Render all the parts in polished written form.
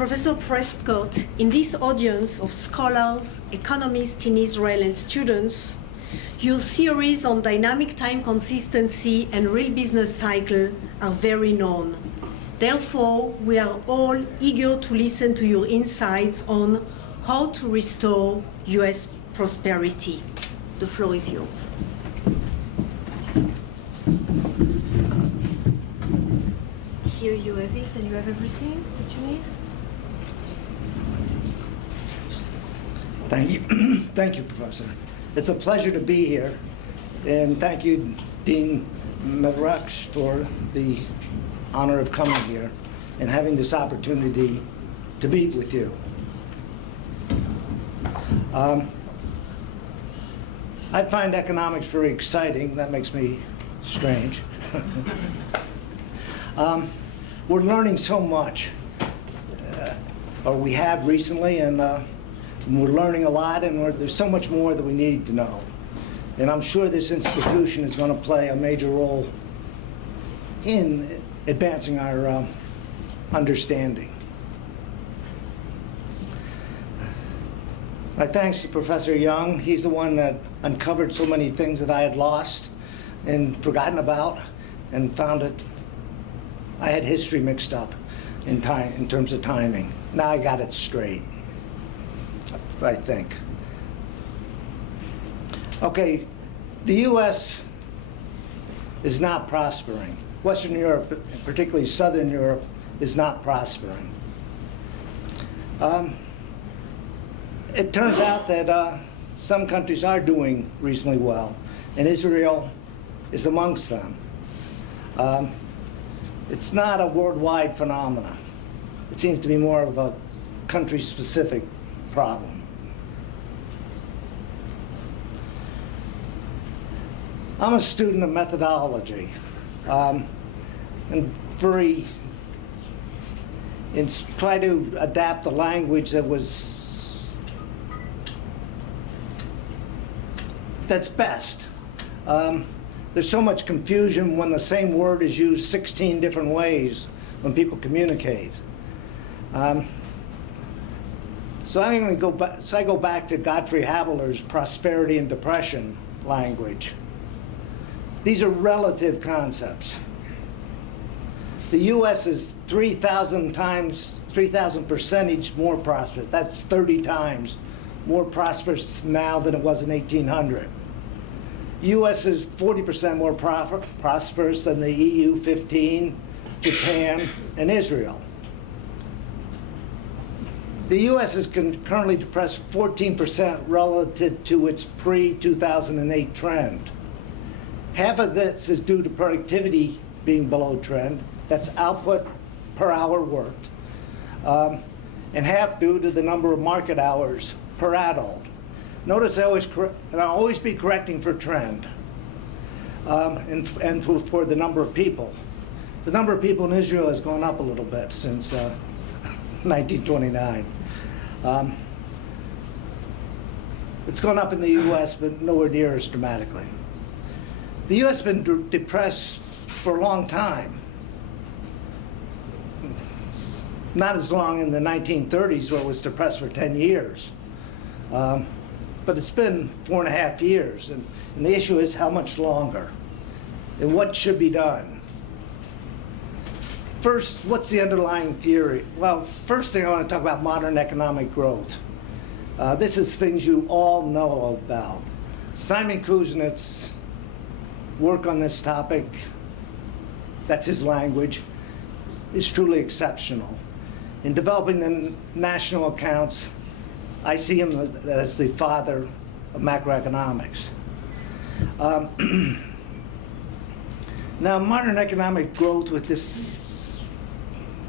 Professor Prescott, in this audience of scholars, economists in Israel, and students, your theories on dynamic time consistency and real business cycle are very known. Therefore, we are all eager to listen to your insights on how to restore US prosperity. The floor is yours. Here you have it, and you have everything that you need. Thank you. Thank you, Professor. It's a pleasure to be here. And thank you, Dean Mavraksh, for the honor of coming here and having this opportunity to meet with you. I find economics very exciting. That makes me strange. We're learning so much, or we have recently, and we're learning a lot, and there's so much more that we need to know. And I'm sure this institution is going to play a major role in advancing our understanding. My thanks to Professor Young. He's the one that uncovered so many things that I had lost and forgotten about, and found it. I had history mixed up in terms of timing. Now I got it straight, I think. Okay, the U.S. is not prospering. Western Europe, particularly Southern Europe, is not prospering. It turns out that some countries are doing reasonably well, and Israel is amongst them. It's not a worldwide phenomenon. It seems to be more of a country-specific problem. I'm a student of methodology, and try to adapt the language that's best. There's so much confusion when the same word is used 16 different ways when people communicate. So I'm going to go back. So I go back to Godfrey Haberler's prosperity and depression language. These are relative concepts. The U.S. is 3,000 percentage more prosperous. That's 30 times more prosperous now than it was in 1800. U.S. is 40% more prosperous than the EU 15, Japan, and Israel. The U.S. is currently depressed 14% relative to its pre-2008 trend. Half of this is due to productivity being below trend. That's output per hour worked. And half due to the number of market hours per adult. Notice I'll always be correcting for trend, and for the number of people. The number of people in Israel has gone up a little bit since 1929. It's gone up in the U.S., but nowhere near as dramatically. The U.S. has been depressed for a long time. Not as long in the 1930s, where it was depressed for 10 years. But it's been 4.5 years, and the issue is how much longer, and what should be done. First, what's the underlying theory? Well, first thing I want to talk about modern economic growth. This is things you all know about. Simon Kuznets' work on this topic, that's his language, is truly exceptional. In developing the national accounts, I see him as the father of macroeconomics. Now, modern economic growth, with this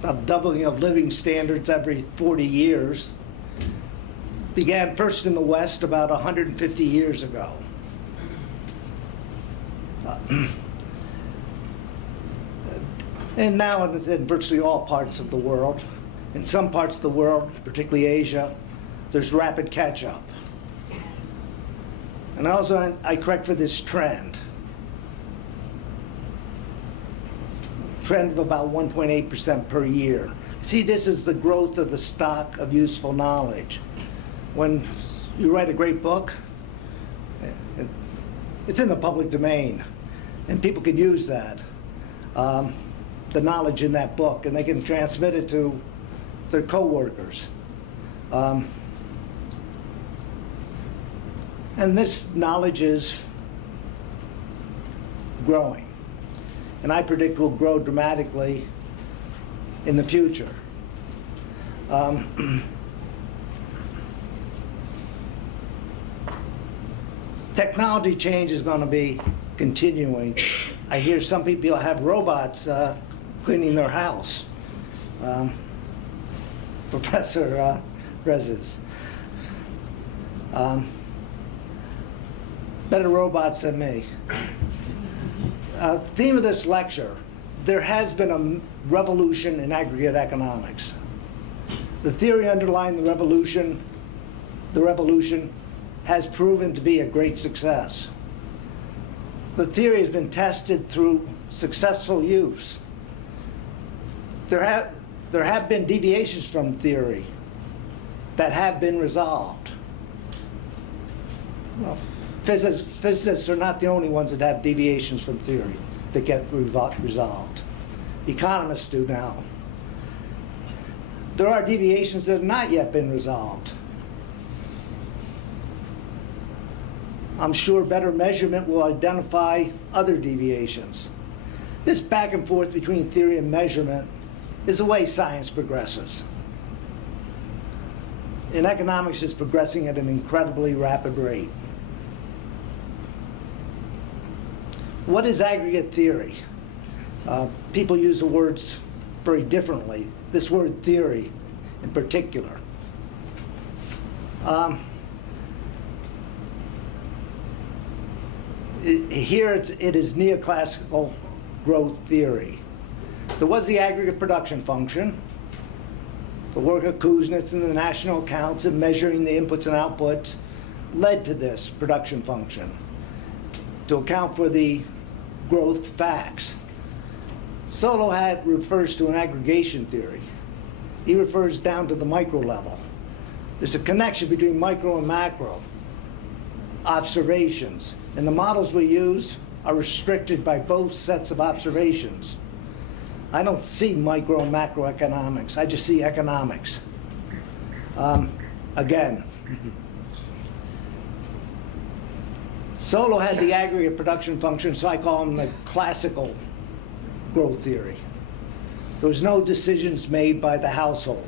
about doubling of living standards every 40 years, began first in the West about 150 years ago. And now in virtually all parts of the world. In some parts of the world, particularly Asia, there's rapid catch-up. And also, I correct for this trend. Trend of about 1.8% per year. See, this is the growth of the stock of useful knowledge. When you write a great book, it's in the public domain, and people can use that, the knowledge in that book, and they can transmit it to their coworkers. And this knowledge is growing, and I predict will grow dramatically in the future. Technology change is going to be continuing. I hear some people have robots cleaning their house. Professor Rezes. Better robots than me. Theme of this lecture: there has been a revolution in aggregate economics. The theory underlying the revolution has proven to be a great success. The theory has been tested through successful use. There have been deviations from theory that have been resolved. Well, physicists are not the only ones that have deviations from theory that get resolved. Economists do now. There are deviations that have not yet been resolved. I'm sure better measurement will identify other deviations. This back and forth between theory and measurement is the way science progresses. In economics, it's progressing at an incredibly rapid rate. What is aggregate theory? People use the words very differently. This word theory in particular. Here it is neoclassical growth theory. There was the aggregate production function. The work of Kuznets and the national accounts in measuring the inputs and outputs led to this production function to account for the growth facts. Solow refers to an aggregation theory. He refers down to the micro level. There's a connection between micro and macro observations, and the models we use are restricted by both sets of observations. I don't see micro and macroeconomics. I just see economics. Again, Solow had the aggregate production function, so I call him the classical growth theory. There was no decisions made by the household.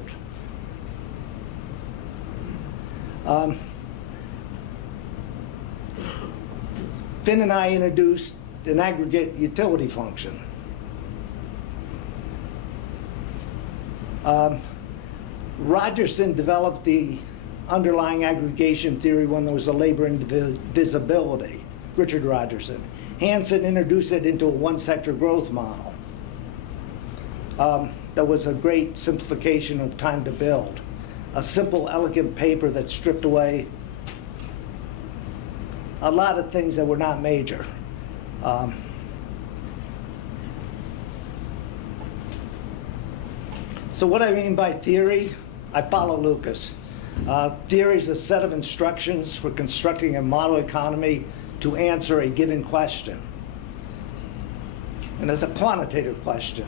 Finn and I introduced an aggregate utility function. Rogerson developed the underlying aggregation theory when there was a labor indivisibility, Richard Rogerson. Hansen introduced it into a one-sector growth model. That was a great simplification of time to build. A simple, elegant paper that stripped away a lot of things that were not major. So what I mean by theory, I follow Lucas. Theory is a set of instructions for constructing a model economy to answer a given question. And it's a quantitative question.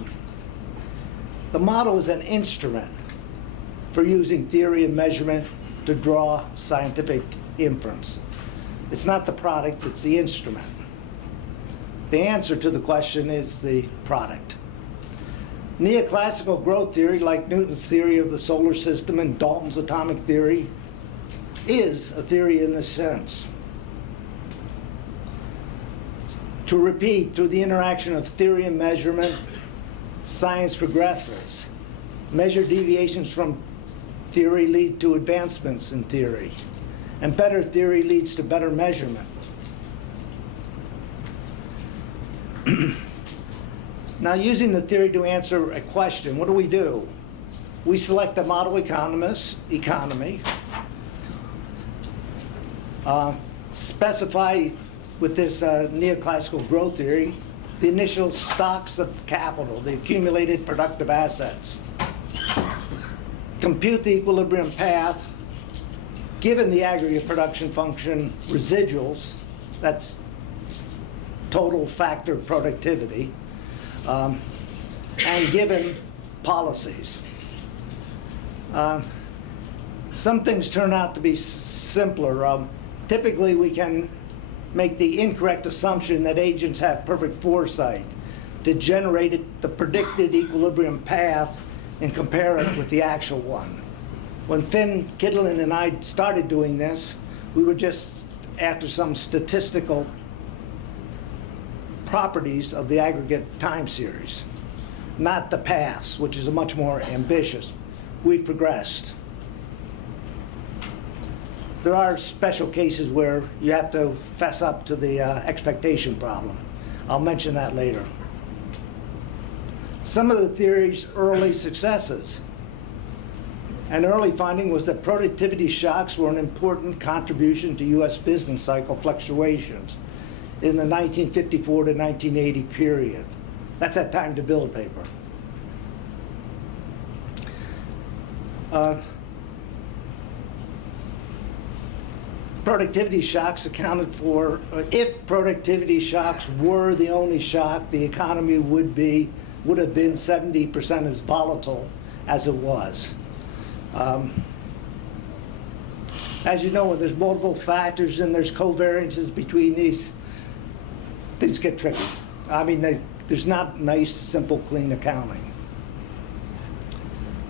The model is an instrument for using theory and measurement to draw scientific inference. It's not the product, it's the instrument. The answer to the question is the product. Neoclassical growth theory, like Newton's theory of the solar system and Dalton's atomic theory, is a theory in this sense. To repeat, through the interaction of theory and measurement, science progresses. Measured deviations from theory lead to advancements in theory, and better theory leads to better measurement. Now, using the theory to answer a question, what do? We select a model economy, specify with this neoclassical growth theory the initial stocks of capital, the accumulated productive assets. compute the equilibrium path given the aggregate production function residuals, that's total factor productivity, and given policies. Some things turn out to be simpler. Typically, we can make the incorrect assumption that agents have perfect foresight to generate the predicted equilibrium path and compare it with the actual one. When Finn Kidlin and I started doing this, we were just after some statistical properties of the aggregate time series, not the paths, which is a much more ambitious. We've progressed. There are special cases where you have to fess up to the expectation problem. I'll mention that later. Some of the theory's early successes. An early finding was that productivity shocks were an important contribution to US business cycle fluctuations in the 1954 to 1980 period. That's that time to build paper. Productivity shocks accounted for, if productivity shocks were the only shock, the economy would have been 70% as volatile as it was. As you know, when there's multiple factors and there's covariances between these, things get tricky. I mean, there's not nice, simple, clean accounting.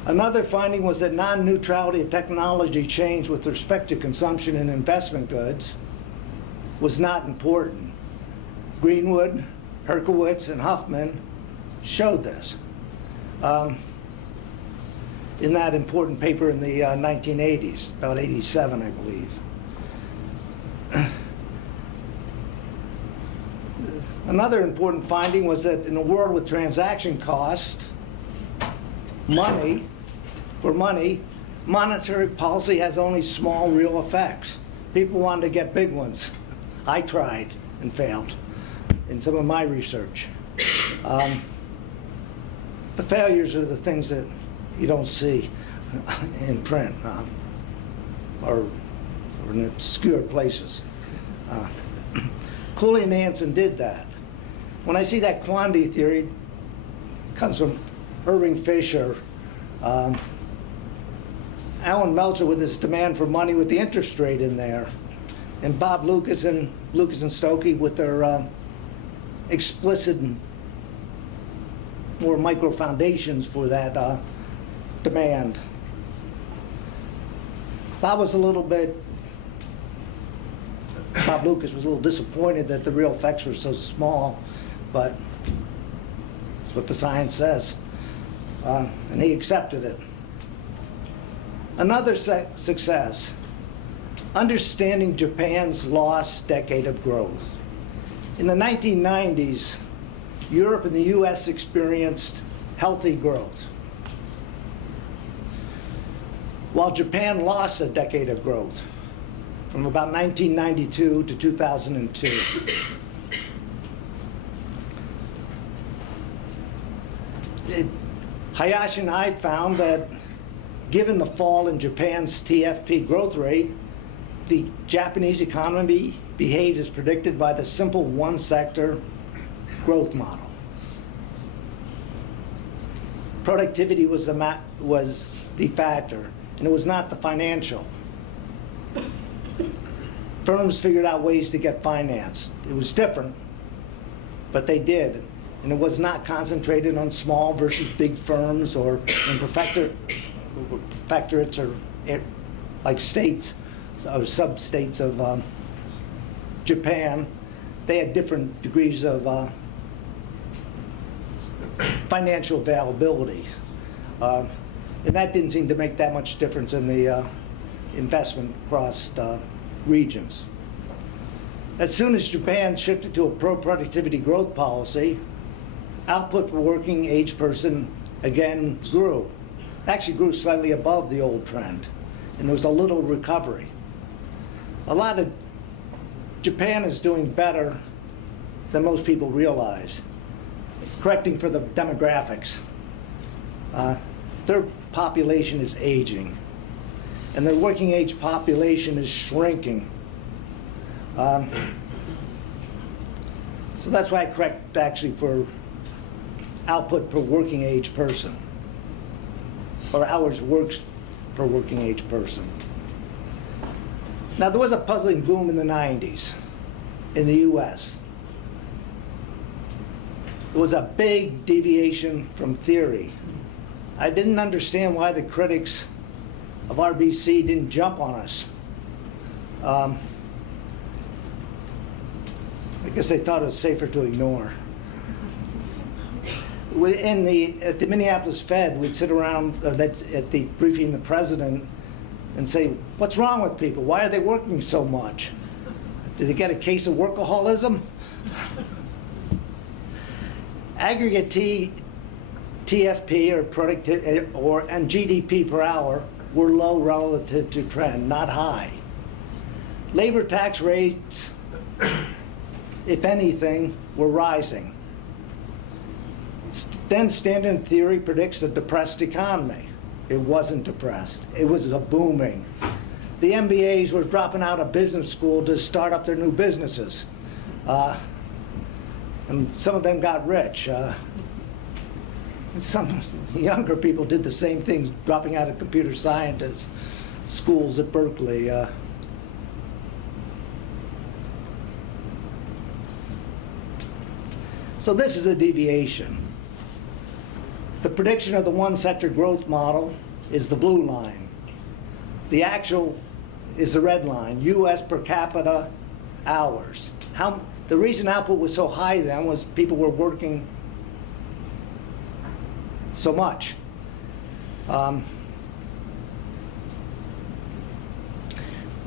Another finding was that non-neutrality of technology change with respect to consumption and investment goods was not important. Greenwood, Herkowitz, and Huffman showed this in that important paper in the 1980s, about 87, I believe. Another important finding was that in a world with transaction cost, monetary policy has only small real effects. People wanted to get big ones. I tried and failed in some of my research. The failures are the things that you don't see in print or in obscure places. Cooley and Nansen did that. When I see that quantity theory, it comes from Irving Fisher, Alan Meltzer with his demand for money with the interest rate in there, and Bob Lucas and Stokey with their explicit more micro foundations for that demand. Bob Lucas was a little disappointed that the real effects were so small, but that's what the science says. And he accepted it. Another success, understanding Japan's lost decade of growth. In the 1990s, Europe and the US experienced healthy growth, while Japan lost a decade of growth from about 1992 to 2002. Hayashi and I found that given the fall in Japan's TFP growth rate, the Japanese economy behaved as predicted by the simple one-sector growth model. Productivity was the factor, and it was not the financial. Firms figured out ways to get financed. It was different, but they did. And it was not concentrated on small versus big firms or in prefectorates or like states or sub-states of Japan. They had different degrees of financial availability. And that didn't seem to make that much difference in the investment across regions. As soon as Japan shifted to a pro-productivity growth policy, output per working age person again grew. It actually grew slightly above the old trend, and there was a little recovery. Japan is doing better than most people realize, correcting for the demographics. Their population is aging, and the working age population is shrinking. So that's why I correct actually for output per working age person, or hours worked per working age person. Now, there was a puzzling boom in the 90s in the US. It was a big deviation from theory. I didn't understand why the critics of RBC didn't jump on us. I guess they thought it was safer to ignore. At the Minneapolis Fed, we'd sit around at the briefing the president and say, what's wrong with people? Why are they working so much? Did they get a case of workaholism? Aggregate TFP or productivity and GDP per hour were low relative to trend, not high. Labor tax rates, if anything, were rising. Then Standard Theory predicts a depressed economy. It wasn't depressed. It was a booming. The MBAs were dropping out of business school to start up their new businesses. And some of them got rich. And some younger people did the same thing, dropping out of computer science schools at Berkeley. So this is a deviation. The prediction of the one sector growth model is the blue line. The actual is the red line, US per capita hours. The reason output was so high then was people were working so much.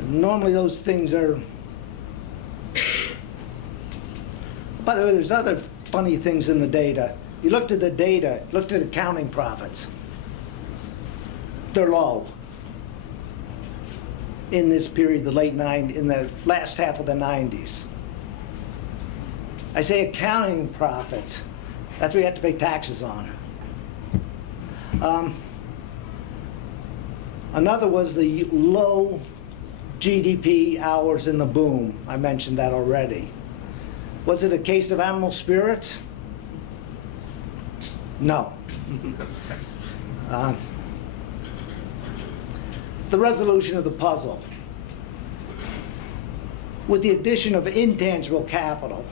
Normally those things are, by the way, there's other funny things in the data. You looked at the data, looked at accounting profits. They're low in this period, in the last half of the 90s. I say accounting profits, that's what you have to pay taxes on. Another was the low GDP hours in the boom. I mentioned that already. Was it a case of animal spirits? No. The resolution of the puzzle. With the addition of intangible capital,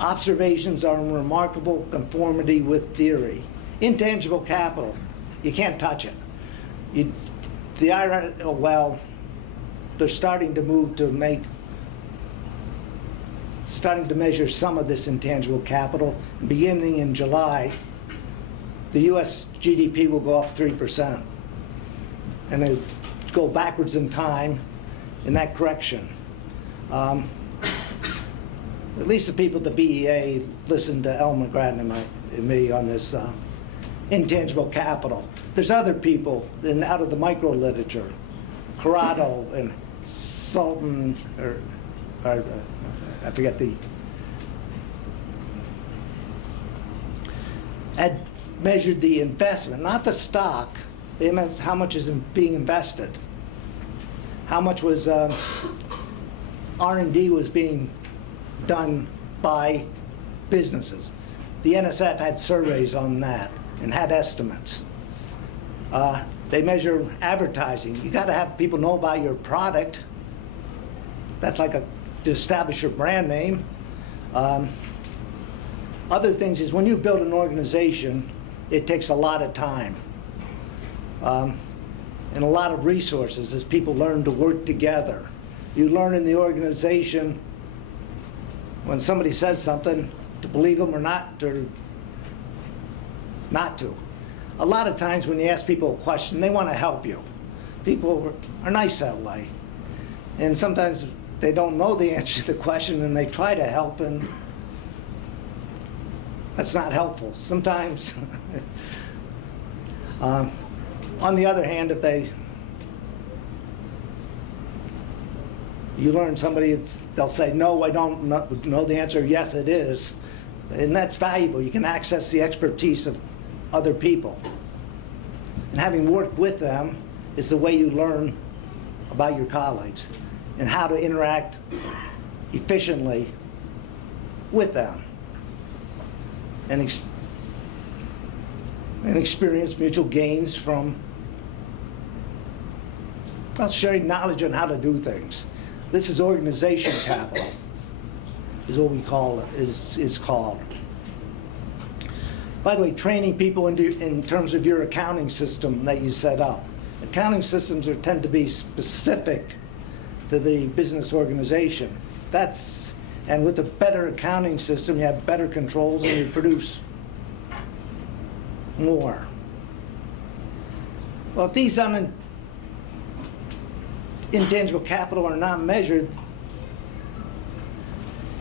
observations are in remarkable conformity with theory. Intangible capital, you can't touch it. They're starting to move to starting to measure some of this intangible capital. Beginning in July, the US GDP will go up 3%. And they go backwards in time in that correction. At least the people at the BEA listened to Ellen McGrattan and me on this intangible capital. There's other people out of the micro literature, Corrado and Sultan, or I forget had measured the investment, not the stock. They meant how much is being invested. How much was R&D was being done by businesses. The NSF had surveys on that and had estimates. They measure advertising. You got to have people know about your product. That's like to establish your brand name. Other things is when you build an organization, it takes a lot of time and a lot of resources as people learn to work together. You learn in the organization when somebody says something to believe them or not to. A lot of times when you ask people a question, they want to help you. People are nice that way. And sometimes they don't know the answer to the question and they try to help, and that's not helpful. Sometimes, on the other hand, if you learn somebody, they'll say, no, I don't know the answer, yes, it is. And that's valuable. You can access the expertise of other people. And having worked with them is the way you learn about your colleagues and how to interact efficiently with them and experience mutual gains from, well, sharing knowledge on how to do things. This is organization capital, is what we call it, is called. By the way, training people in terms of your accounting system that you set up. Accounting systems tend to be specific to the business organization. And with a better accounting system, you have better controls and you produce more. Well, if these intangible capital are not measured,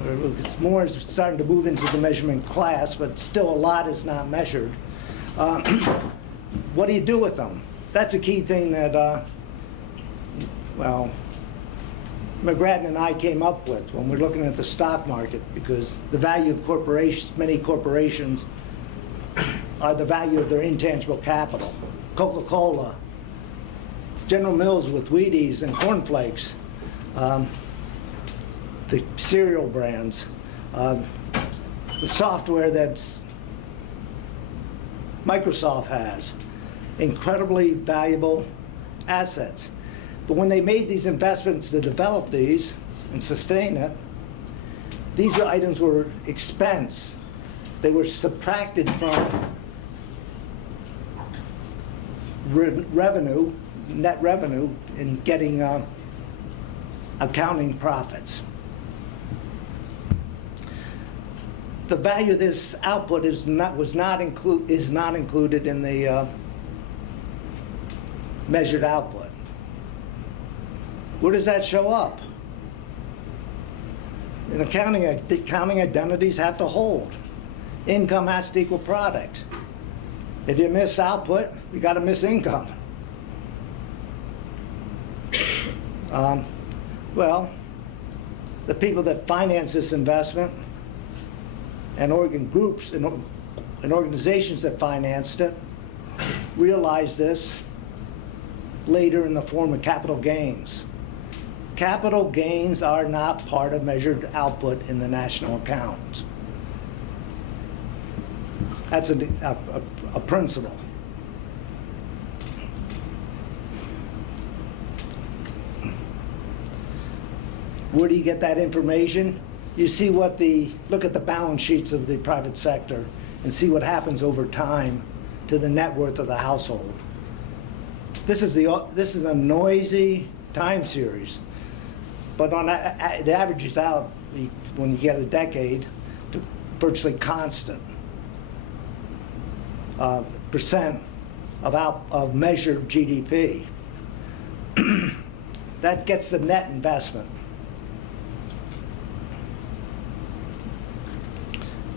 it's more starting to move into the measurement class, but still a lot is not measured. What do you do with them? That's a key thing that, well, McGrattan and I came up with when we're looking at the stock market, because the value of corporations, many corporations, are the value of their intangible capital. Coca-Cola, General Mills with Wheaties and Corn Flakes, the cereal brands, the software that's Microsoft has, incredibly valuable assets. But when they made these investments to develop these and sustain it, these items were expense. They were subtracted from revenue, net revenue, in getting accounting profits. The value of this output is not included in the measured output. Where does that show up? In accounting identities have to hold. Income has to equal product. If you miss output, you got to miss income. Well, the people that finance this investment and groups and organizations that financed it realized this later in the form of capital gains. Capital gains are not part of measured output in the national accounts. That's a principle. Where do you get that information? You see look at the balance sheets of the private sector and see what happens over time to the net worth of the household. This is a noisy time series, but it averages out when you get a decade to virtually constant percent of measured GDP. That gets the net investment.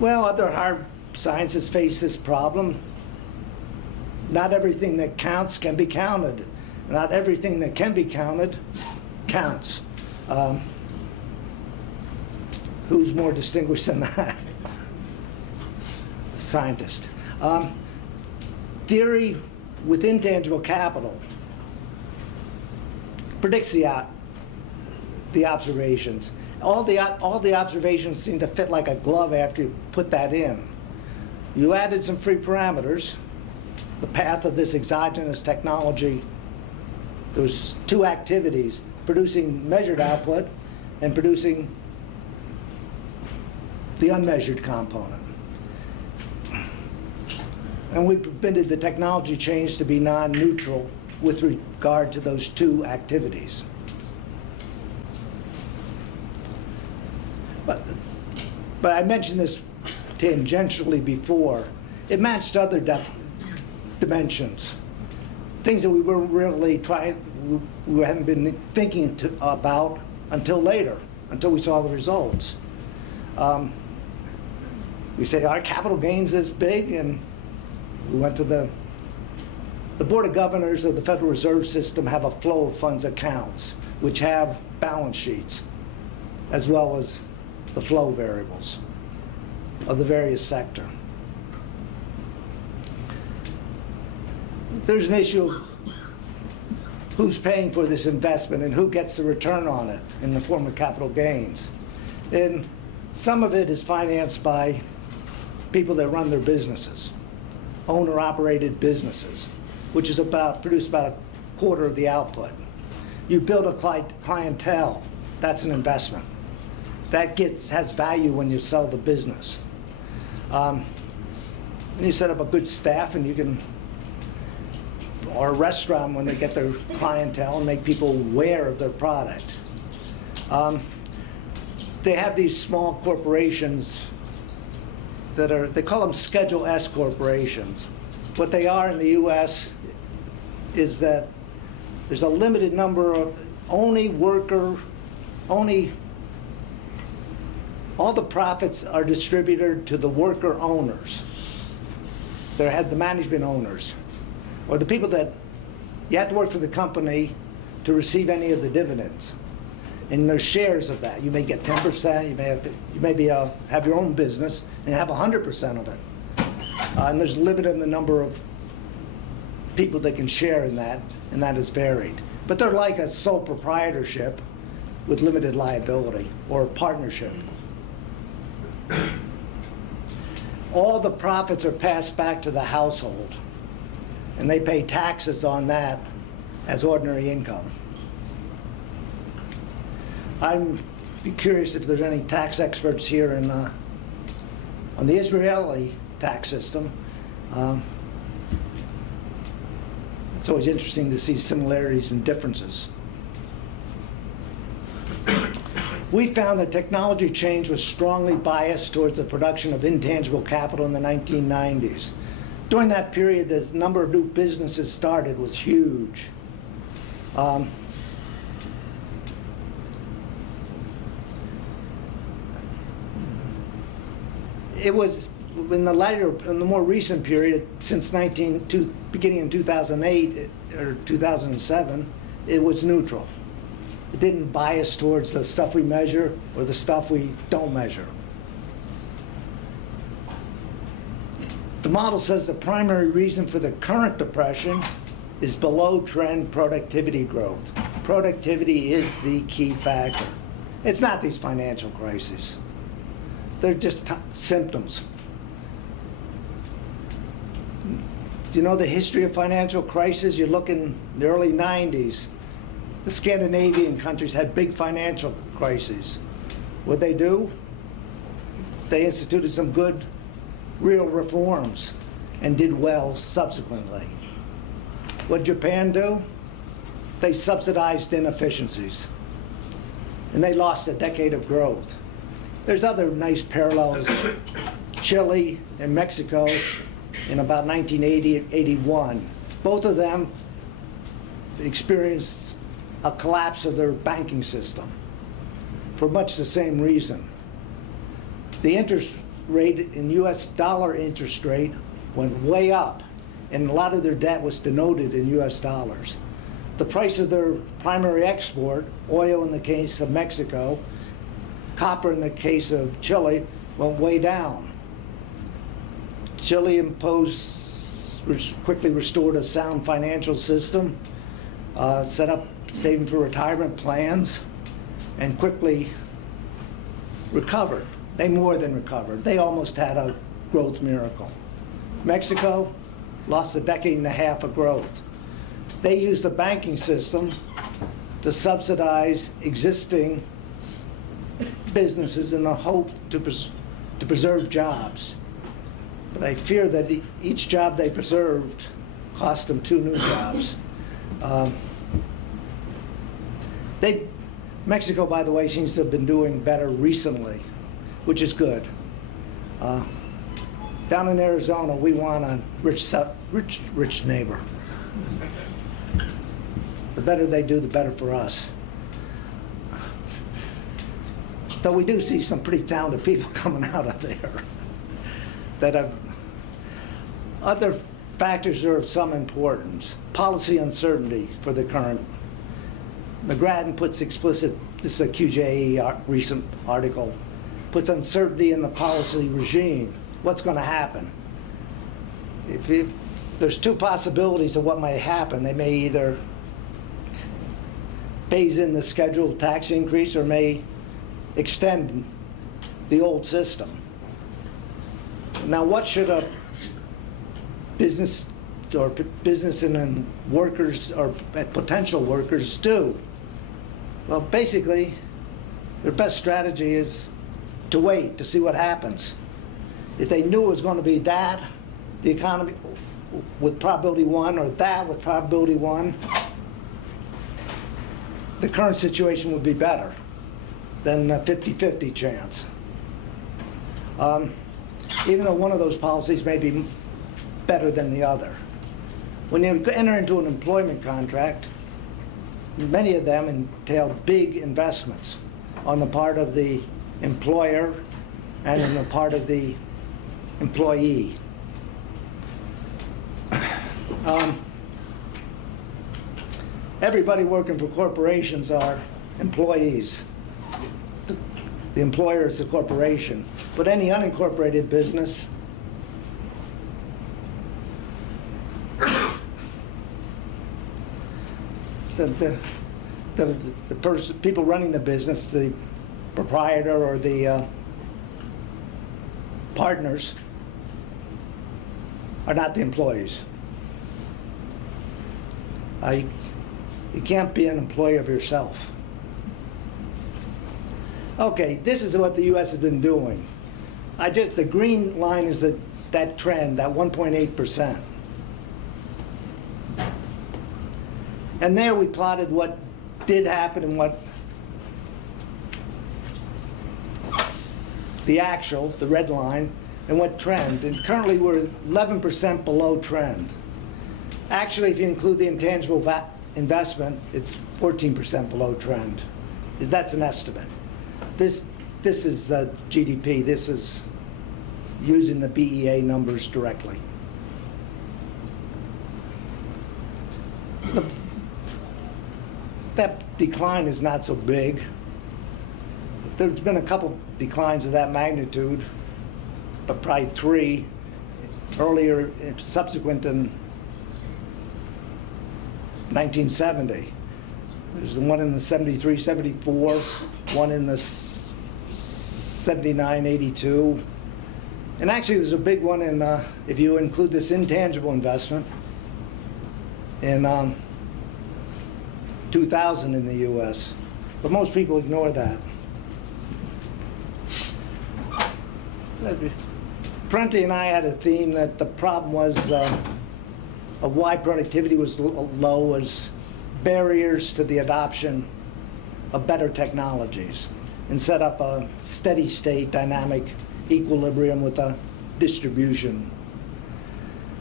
Well, other hard sciences face this problem. Not everything that counts can be counted. Not everything that can be counted counts. Who's more distinguished than that? A scientist. Theory with intangible capital predicts the observations. All the observations seem to fit like a glove after you put that in. You added some free parameters. The path of this exogenous technology, there was two activities, producing measured output and producing the unmeasured component. And we permitted the technology change to be non-neutral with regard to those two activities. But I mentioned this tangentially before. It matched other dimensions, things that we weren't really we hadn't been thinking about until later, until we saw the results. We say our capital gains is big, and we went to the Board of Governors of the Federal Reserve System have a flow of funds accounts, which have balance sheets, as well as the flow variables of the various sector. there's an issue of who's paying for this investment and who gets the return on it in the form of capital gains. And some of it is financed by people that run their businesses, owner-operated businesses, which is produce about a quarter of the output. You build a clientele, that's an investment. That has value when you sell the business. And you set up a good staff, and you can, or a restaurant when they get their clientele and make people aware of their product. They have these small corporations that they call them Schedule S corporations. What they are in the US is that there's a limited number of all the profits are distributed to the worker owners. They had the management owners, or the people that you have to work for the company to receive any of the dividends. And there's shares of that. You may get 10%. You may have your own business and have 100% of it. And there's a limit in the number of people that can share in that, and that is varied. But they're like a sole proprietorship with limited liability, or a partnership. All the profits are passed back to the household, and they pay taxes on that as ordinary income. I'd be curious if there's any tax experts here on the Israeli tax system. It's always interesting to see similarities and differences. We found that technology change was strongly biased towards the production of intangible capital in the 1990s. During that period, the number of new businesses started was huge. It was in the more recent period, since beginning in 2008 or 2007, it was neutral. It didn't bias towards the stuff we measure or the stuff we don't measure. The model says the primary reason for the current depression is below trend productivity growth. Productivity is the key factor. It's not these financial crises. They're just symptoms. Do you know the history of financial crisis? You look in the early 90s, the Scandinavian countries had big financial crises. What'd they do? They instituted some good, real reforms and did well subsequently. What'd Japan do? They subsidized inefficiencies, and they lost a decade of growth. There's other nice parallels. Chile and Mexico in about 1980-81. Both of them experienced a collapse of their banking system for much the same reason. The interest rate in US dollar interest rate went way up, and a lot of their debt was denoted in US dollars. The price of their primary export, oil in the case of Mexico, copper in the case of Chile, went way down. Chile quickly restored a sound financial system, set up saving for retirement plans, and quickly recovered. They more than recovered. They almost had a growth miracle. Mexico lost a decade and a half of growth. They used the banking system to subsidize existing businesses in the hope to preserve jobs. But I fear that each job they preserved cost them 2 new jobs. Mexico, by the way, seems to have been doing better recently, which is good. Down in Arizona, we want a rich neighbor. The better they do, the better for us. Though we do see some pretty talented people coming out of there. That have other factors are of some importance. Policy uncertainty for the current. McGrattan puts explicit, this is a QJE recent article, puts uncertainty in the policy regime. What's going to happen? If there's two possibilities of what might happen. They may either phase in the scheduled tax increase or may extend the old system. Now, what should a business and workers or potential workers do? Well, basically, their best strategy is to wait to see what happens. If they knew it was going to be that, the economy with probability 1, or that with probability 1, the current situation would be better than a 50-50 chance. Even though one of those policies may be better than the other. When you enter into an employment contract, many of them entail big investments on the part of the employer and on the part of the employee. Everybody working for corporations are employees. The employer is the corporation. But any unincorporated business the people running the business, the proprietor or the partners, are not the employees. You can't be an employee of yourself. Okay, this is what the U.S. has been doing. The green line is that trend, that 1.8%. And there we plotted what did happen and what the actual, the red line, and what trend. And currently we're 11% below trend. Actually, if you include the intangible investment, it's 14% below trend. That's an estimate. This is GDP. This is using the BEA numbers directly. That decline is not so big. There's been a couple declines of that magnitude, but probably 3 earlier, subsequent in 1970. There's the one in the 73, 74, one in the 79, 82. And actually there's a big one in, if you include this intangible investment, in 2000 in the US. But most people ignore that. Prenti and I had a theme that the problem was of why productivity was low was barriers to the adoption of better technologies, and set up a steady state dynamic equilibrium with a distribution.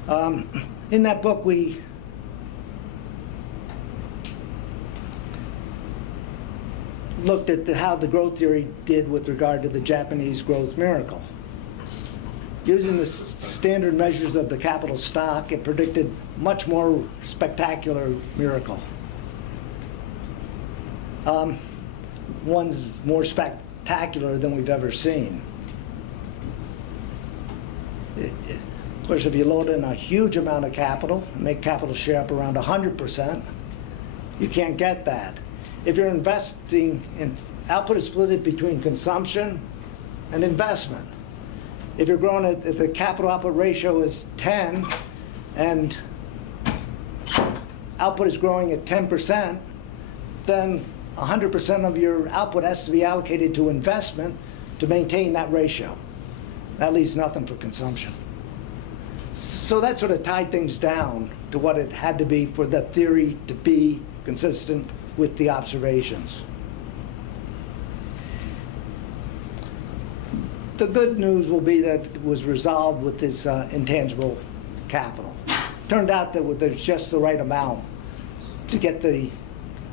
In that book we looked at how the growth theory did with regard to the Japanese growth miracle. Using the standard measures of the capital stock, it predicted much more spectacular miracle. One's more spectacular than we've ever seen. Of course, if you load in a huge amount of capital, make capital share up around 100%, you can't get that. If you're investing in, output is split between consumption and investment. If you're growing if the capital output ratio is 10 and output is growing at 10%, then 100% of your output has to be allocated to investment to maintain that ratio. That leaves nothing for consumption. So that sort of tied things down to what it had to be for the theory to be consistent with the observations. The good news will be that it was resolved with this intangible capital. Turned out that there's just the right amount to get there's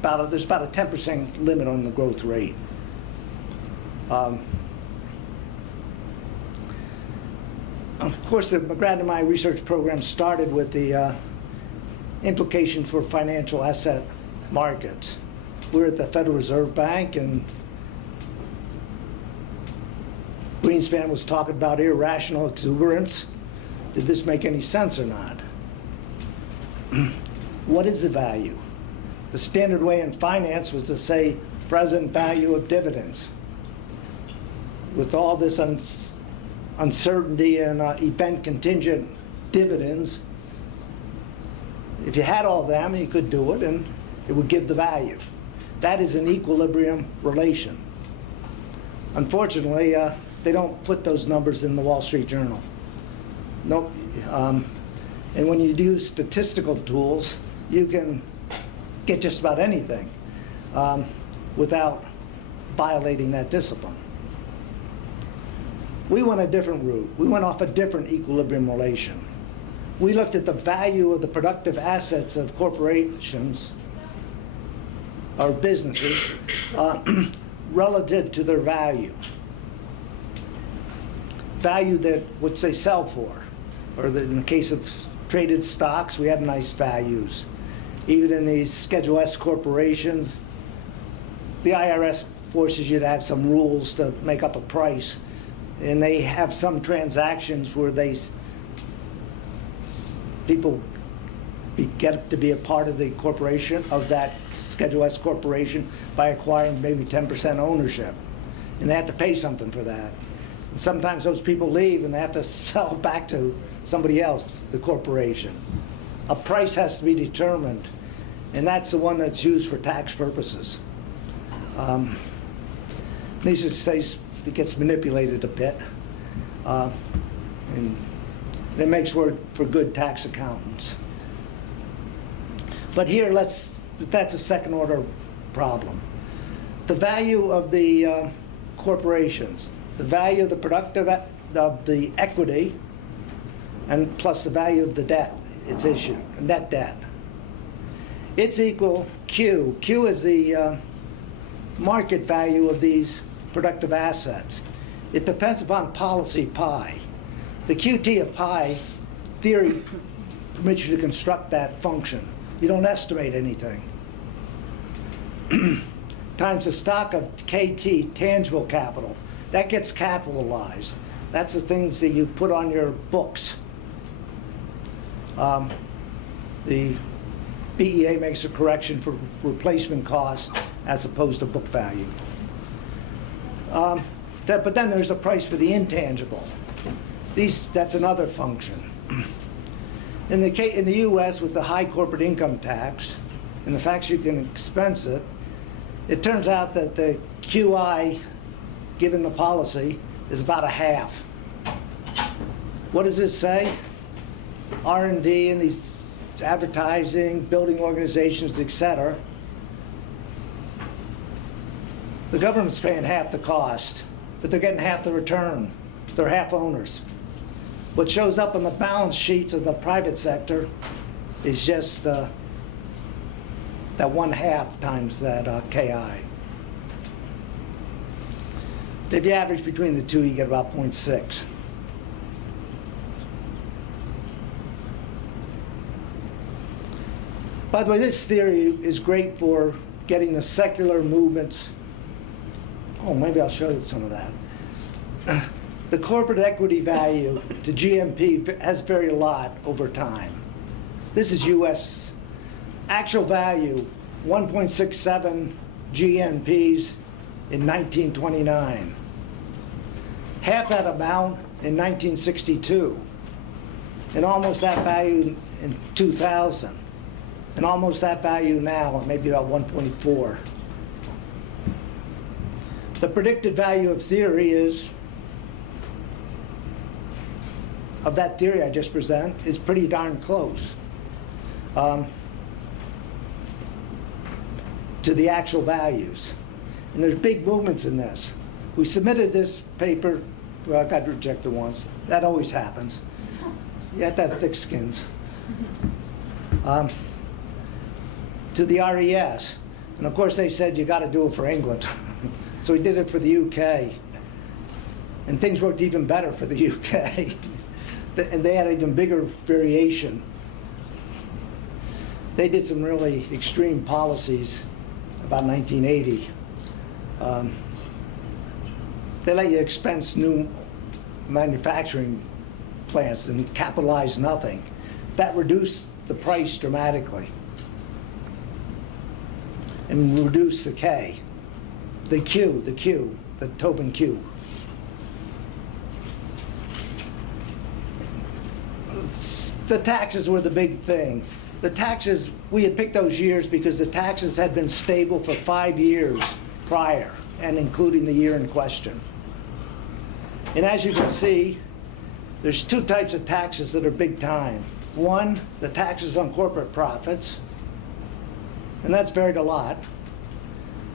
about a 10% limit on the growth rate. Of course, the McGrath and my research program started with the implication for financial asset markets. We were at the Federal Reserve Bank, and Greenspan was talking about irrational exuberance. Did this make any sense or not? What is the value? The standard way in finance was to say present value of dividends. With all this uncertainty and event contingent dividends, if you had all them, you could do it and it would give the value. That is an equilibrium relation. Unfortunately, they don't put those numbers in the Wall Street Journal. Nope. And when you use statistical tools, you can get just about anything without violating that discipline. We went a different route. We went off a different equilibrium relation. We looked at the value of the productive assets of corporations or businesses relative to their value. Value that which they sell for. Or in the case of traded stocks, we have nice values. Even in these Schedule S corporations, the IRS forces you to have some rules to make up a price. And they have some transactions where people get to be a part of the corporation, of that Schedule S corporation, by acquiring maybe 10% ownership. And they have to pay something for that. And sometimes those people leave and they have to sell back to somebody else, the corporation. A price has to be determined, and that's the one that's used for tax purposes. These are states it gets manipulated a bit, and it makes for good tax accountants. But here, that's a second order problem. The value of the corporations, the value of the productive of the equity, and plus the value of the debt it's issued, net debt. It's equal Q. Q is the market value of these productive assets. It depends upon policy pi. The QT of pi theory permits you to construct that function. You don't estimate anything. Times the stock of KT, tangible capital. That gets capitalized. That's the things that you put on your books. The BEA makes a correction for replacement cost as opposed to book value. But then there's a price for the intangible. That's another function. In the U.S., with the high corporate income tax and the fact you can expense it, it turns out that the QI, given the policy, is about a half. What does this say? R&D and these advertising, building organizations, etc. The government's paying half the cost, but they're getting half the return. They're half owners. What shows up on the balance sheets of the private sector is just that 1/2 times that KI. If you average between the two, you get about 0.6. By the way, this theory is great for getting the secular movements. Oh, maybe I'll show you some of that. The corporate equity value to GMP has varied a lot over time. This is US. Actual value, 1.67 GNPs in 1929. Half that amount in 1962. And almost that value in 2000. And almost that value now, maybe about 1.4. The predicted value of theory of that theory I just present is pretty darn close to the actual values. And there's big movements in this. We submitted this paper, well, it got rejected once. That always happens. You have to have thick skins. To the RES. And of course they said you got to do it for England. So we did it for the UK. And things worked even better for the UK. And they had even bigger variation. They did some really extreme policies about 1980. They let you expense new manufacturing plants and capitalize nothing. That reduced the price dramatically and reduce the K, the Q, the Tobin Q. The taxes were the big thing. The taxes, we had picked those years because the taxes had been stable for 5 years prior, and including the year in question. And as you can see, there's two types of taxes that are big time. One, the taxes on corporate profits, and that's varied a lot.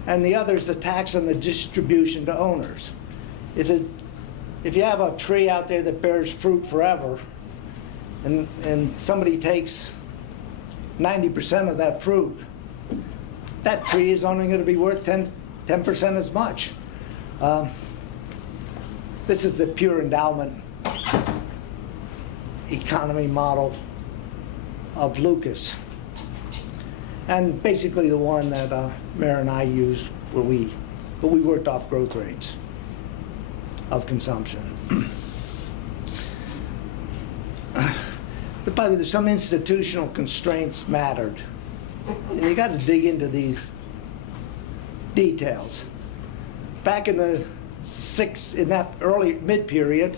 And the other is the tax on the distribution to owners. If you have a tree out there that bears fruit forever, and somebody takes 90% of that fruit, that tree is only going to be worth 10% as much. This is the pure endowment economy model of Lucas, and basically the one that Mary and I used but we worked off growth rates of consumption. By the way, there's some institutional constraints mattered, and you got to dig into these details. Back in that early mid-period,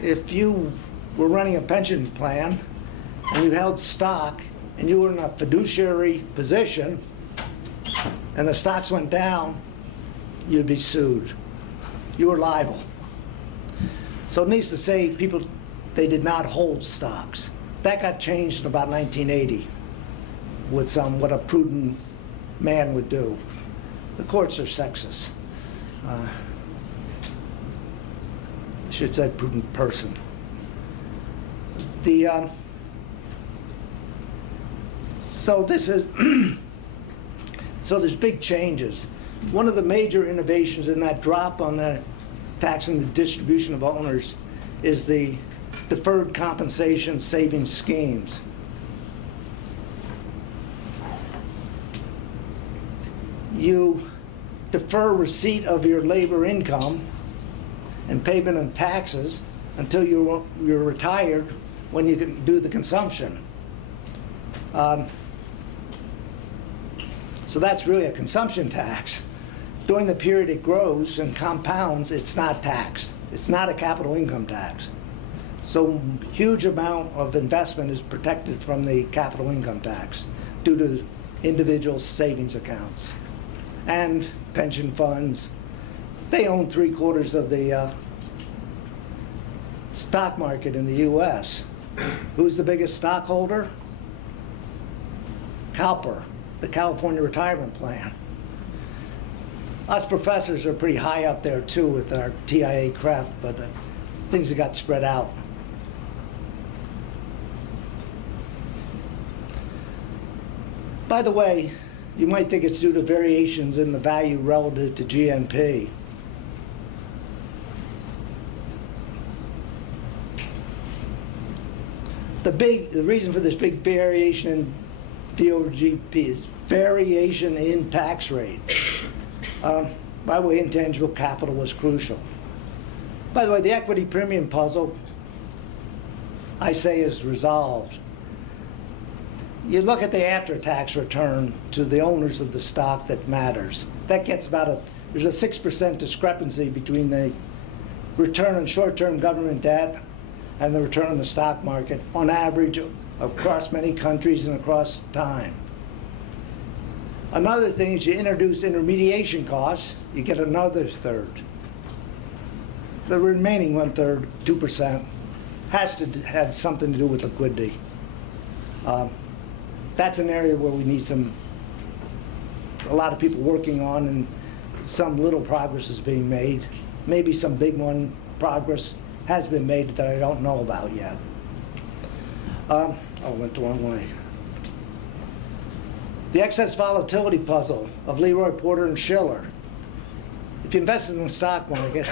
if you were running a pension plan and you held stock and you were in a fiduciary position and the stocks went down, you'd be sued. You were liable. So it needs to say people, they did not hold stocks. That got changed in about 1980 with what a prudent man would do. The courts are sexist. I should say prudent person. So this is, so there's big changes. One of the major innovations in that drop on the tax and the distribution of owners is the deferred compensation savings schemes. You defer receipt of your labor income and payment of taxes until you're retired, when you can do the consumption. So that's really a consumption tax. During the period it grows and compounds, it's not taxed. It's not a capital income tax. So huge amount of investment is protected from the capital income tax due to individual savings accounts and pension funds. They own 3/4 of the stock market in the US. Who's the biggest stockholder? CalPER, the California Retirement Plan. Us professors are pretty high up there too with our TIA craft, but things have got spread out. By the way, you might think it's due to variations in the value relative to GNP. The reason for this big variation in DOGP is variation in tax rate. By the way, intangible capital was crucial. By the way, the equity premium puzzle, I say, is resolved. You look at the after-tax return to the owners of the stock that matters. That gets there's a 6% discrepancy between the return on short-term government debt and the return on the stock market on average across many countries and across time. Another thing is you introduce intermediation costs, you get another third. The remaining 1/3, 2%, has to have something to do with liquidity. That's an area where we need a lot of people working on, and some little progress is being made. Maybe some big progress has been made that I don't know about yet. Oh, I went the wrong way. The excess volatility puzzle of Leroy, Porter, and Schiller. If you invest in the stock market,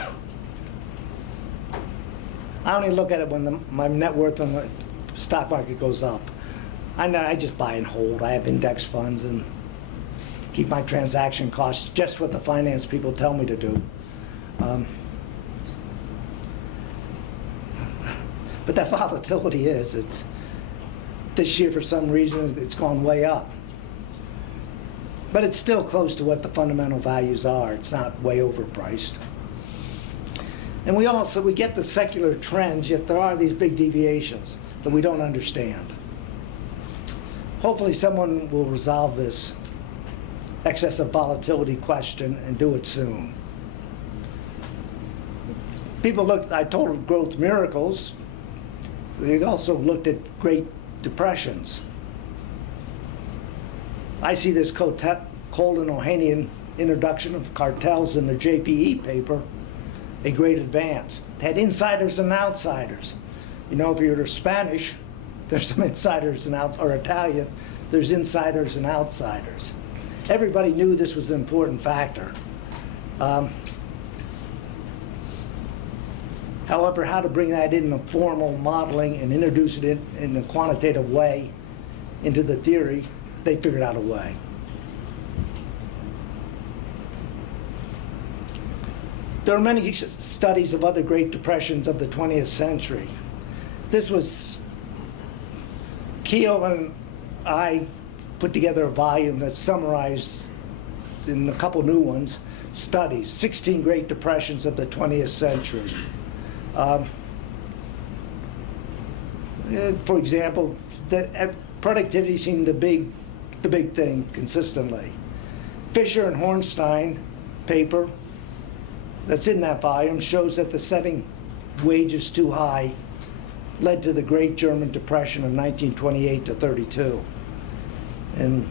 I only look at it when my net worth on the stock market goes up. I just buy and hold. I have index funds and keep my transaction costs just what the finance people tell me to do. But that volatility This year, for some reason, it's gone way up. But it's still close to what the fundamental values are. It's not way overpriced. And we get the secular trends, yet there are these big deviations that we don't understand. Hopefully someone will resolve this excessive volatility question and do it soon. I told growth miracles. They also looked at great depressions. I see this Colton Ohanian introduction of cartels in the JPE paper, a great advance. It had insiders and outsiders. You know, if you're Spanish, there's some insiders and or Italian, there's insiders and outsiders. Everybody knew this was an important factor. However, how to bring that in a formal modeling and introduce it in a quantitative way into the theory, they figured out a way. There are many studies of other Great Depressions of the 20th century. This was, Keogh and I put together a volume that summarized in a couple new ones, studies, 16 Great Depressions of the 20th century. For example, productivity seemed the big thing consistently. Fisher and Hornstein paper that's in that volume shows that the setting wages too high led to the Great German Depression of 1928 to 32 and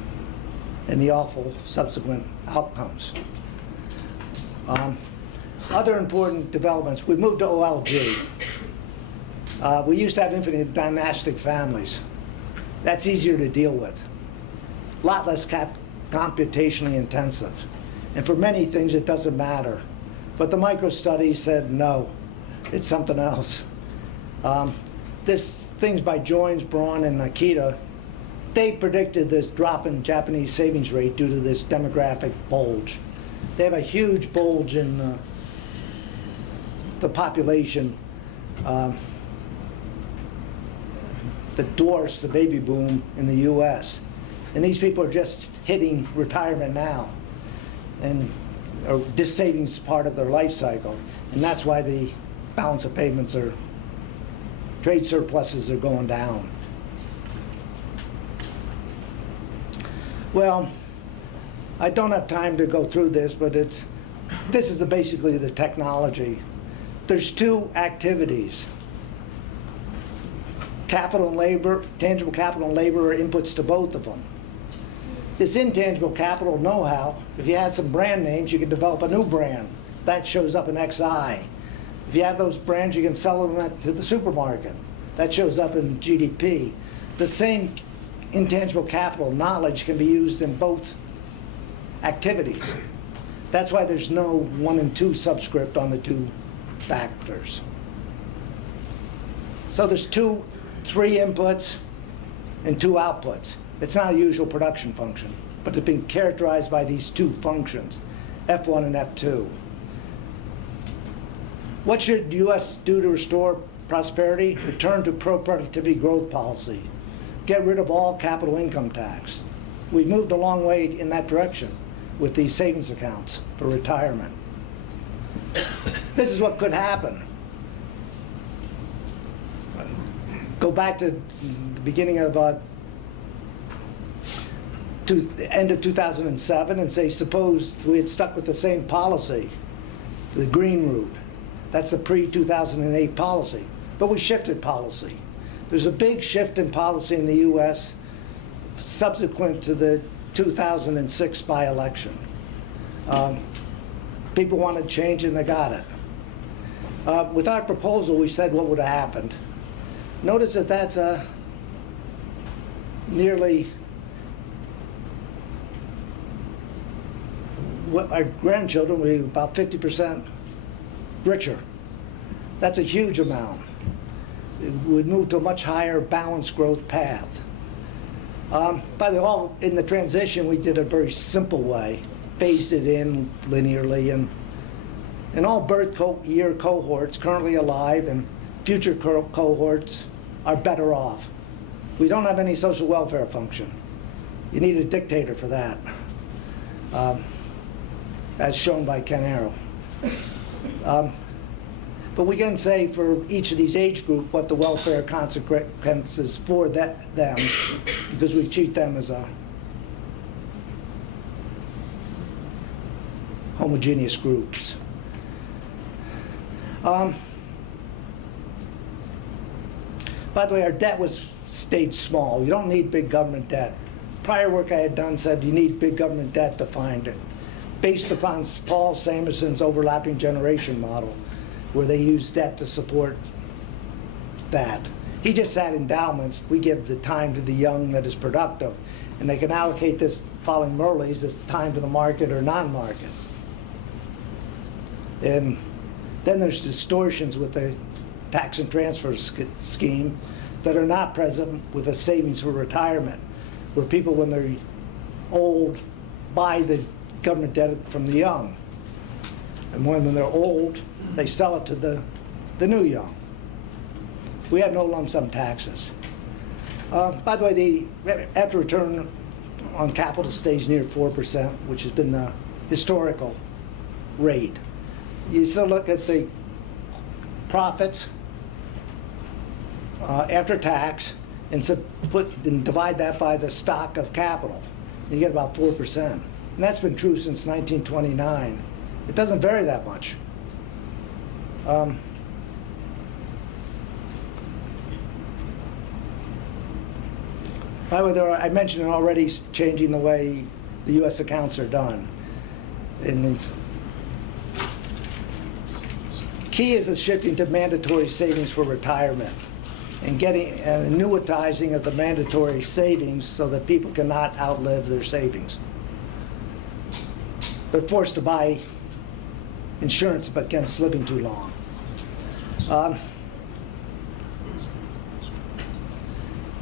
the awful subsequent outcomes. Other important developments, we moved to OLG. We used to have infinite dynastic families. That's easier to deal with. A lot less computationally intensive. And for many things, it doesn't matter. But the micro study said, no, it's something else. Things by Joins, Braun, and Akita, they predicted this drop in Japanese savings rate due to this demographic bulge. They have a huge bulge in the population that dwarfs the baby boom in the US. And these people are just hitting retirement now, or this savings is part of their life cycle. And that's why the balance of payments trade surpluses are going down. Well, I don't have time to go through this, but this is basically the technology. There's two activities. Capital and labor, tangible capital and labor are inputs to both of them. This intangible capital know-how, if you had some brand names, you could develop a new brand. That shows up in XI. If you have those brands, you can sell them to the supermarket. That shows up in GDP. The same intangible capital knowledge can be used in both activities. That's why there's no 1 and 2 subscript on the two factors. So there's 3 inputs and 2 outputs. It's not a usual production function, but it's been characterized by these 2 functions, F1 and F2. What should the U.S. do to restore prosperity? Return to pro-productivity growth policy. Get rid of all capital income tax. We've moved a long way in that direction with these savings accounts for retirement. This is what could happen. Go back to the beginning of the end of 2007 and say, suppose we had stuck with the same policy, the green route. That's the pre-2008 policy. But we shifted policy. There's a big shift in policy in the U.S. subsequent to the 2006 by-election. People wanted change and they got it. With our proposal, we said what would have happened. Notice that that's nearly what our grandchildren will be about 50% richer. That's a huge amount. It would move to a much higher balanced growth path. By the way, in the transition, we did a very simple way, phased it in linearly, and all birth year cohorts currently alive and future cohorts are better off. We don't have any social welfare function. You need a dictator for that, as shown by Ken Arrow. But we can say for each of these age group what the welfare consequences for them, because we treat them as a homogeneous groups. By the way, our debt stayed small. You don't need big government debt. Prior work I had done said you need big government debt to find it, based upon Paul Samuelson's overlapping generation model, where they use debt to support that. He just said endowments, we give the time to the young that is productive, and they can allocate this, following Murley's, this time to the market or non-market. And then there's distortions with the tax and transfer scheme that are not present with a savings for retirement, where people, when they're old, buy the government debt from the young. And when they're old, they sell it to the new young. We have no lump sum taxes. By the way, the after return on capital stays near 4%, which has been the historical rate. You still look at the profits after tax and divide that by the stock of capital. You get about 4%. And that's been true since 1929. It doesn't vary that much. By the way, I mentioned already changing the way the U.S. accounts are done. And key is the shifting to mandatory savings for retirement and getting an annuitizing of the mandatory savings so that people cannot outlive their savings. They're forced to buy insurance but against living too long.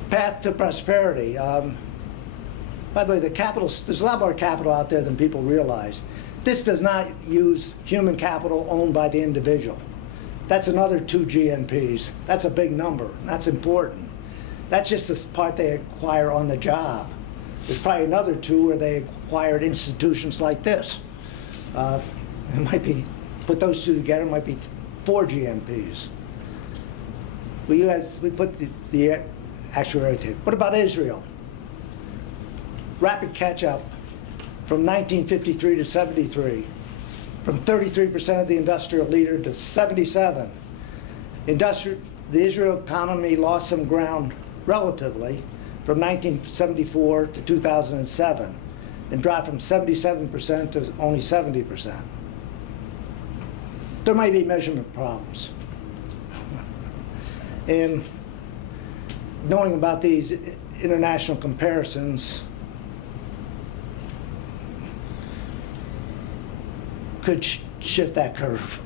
Path to prosperity. By the way, there's a lot more capital out there than people realize. This does not use human capital owned by the individual. That's another 2 GNPs. That's a big number. That's important. That's just the part they acquire on the job. There's probably another 2 where they acquired institutions like this. It might be, put those 2 together, it might be 4 GNPs. We put the actuary tape. What about Israel? Rapid catch-up from 1953 to 73, from 33% of the industrial leader to 77. The Israel economy lost some ground relatively from 1974 to 2007, and dropped from 77% to only 70%. There might be measurement problems. And knowing about these international comparisons could shift that curve.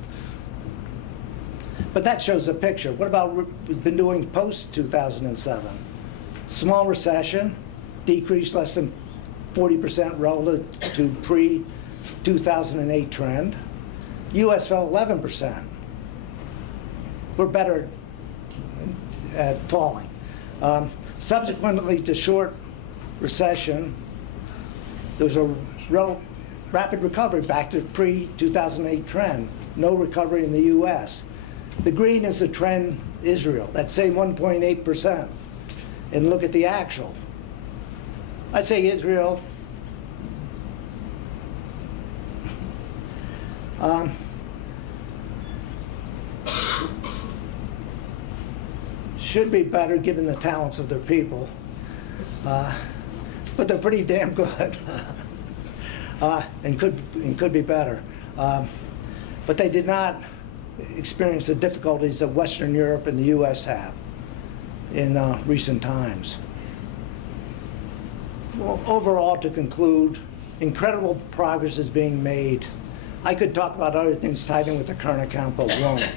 But that shows a picture. What about we've been doing post-2007? Small recession, decrease less than 40% relative to pre-2008 trend. US fell 11%. We're better at falling. Subsequently to short recession, there was a rapid recovery back to pre-2008 trend. No recovery in the US. The green is the trend Israel, that same 1.8%. And look at the actual. I'd say Israel should be better given the talents of their people, but they're pretty damn good. And could be better. But they did not experience the difficulties that Western Europe and the US have in recent times. Well, overall, to conclude, incredible progress is being made. I could talk about other things tied in with the current account, but won't.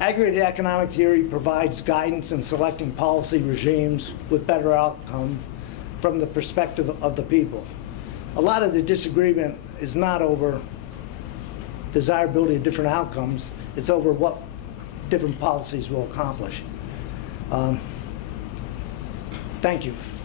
Aggregate economic theory provides guidance in selecting policy regimes with better outcome from the perspective of the people. A lot of the disagreement is not over desirability of different outcomes, it's over what different policies will accomplish. Thank you.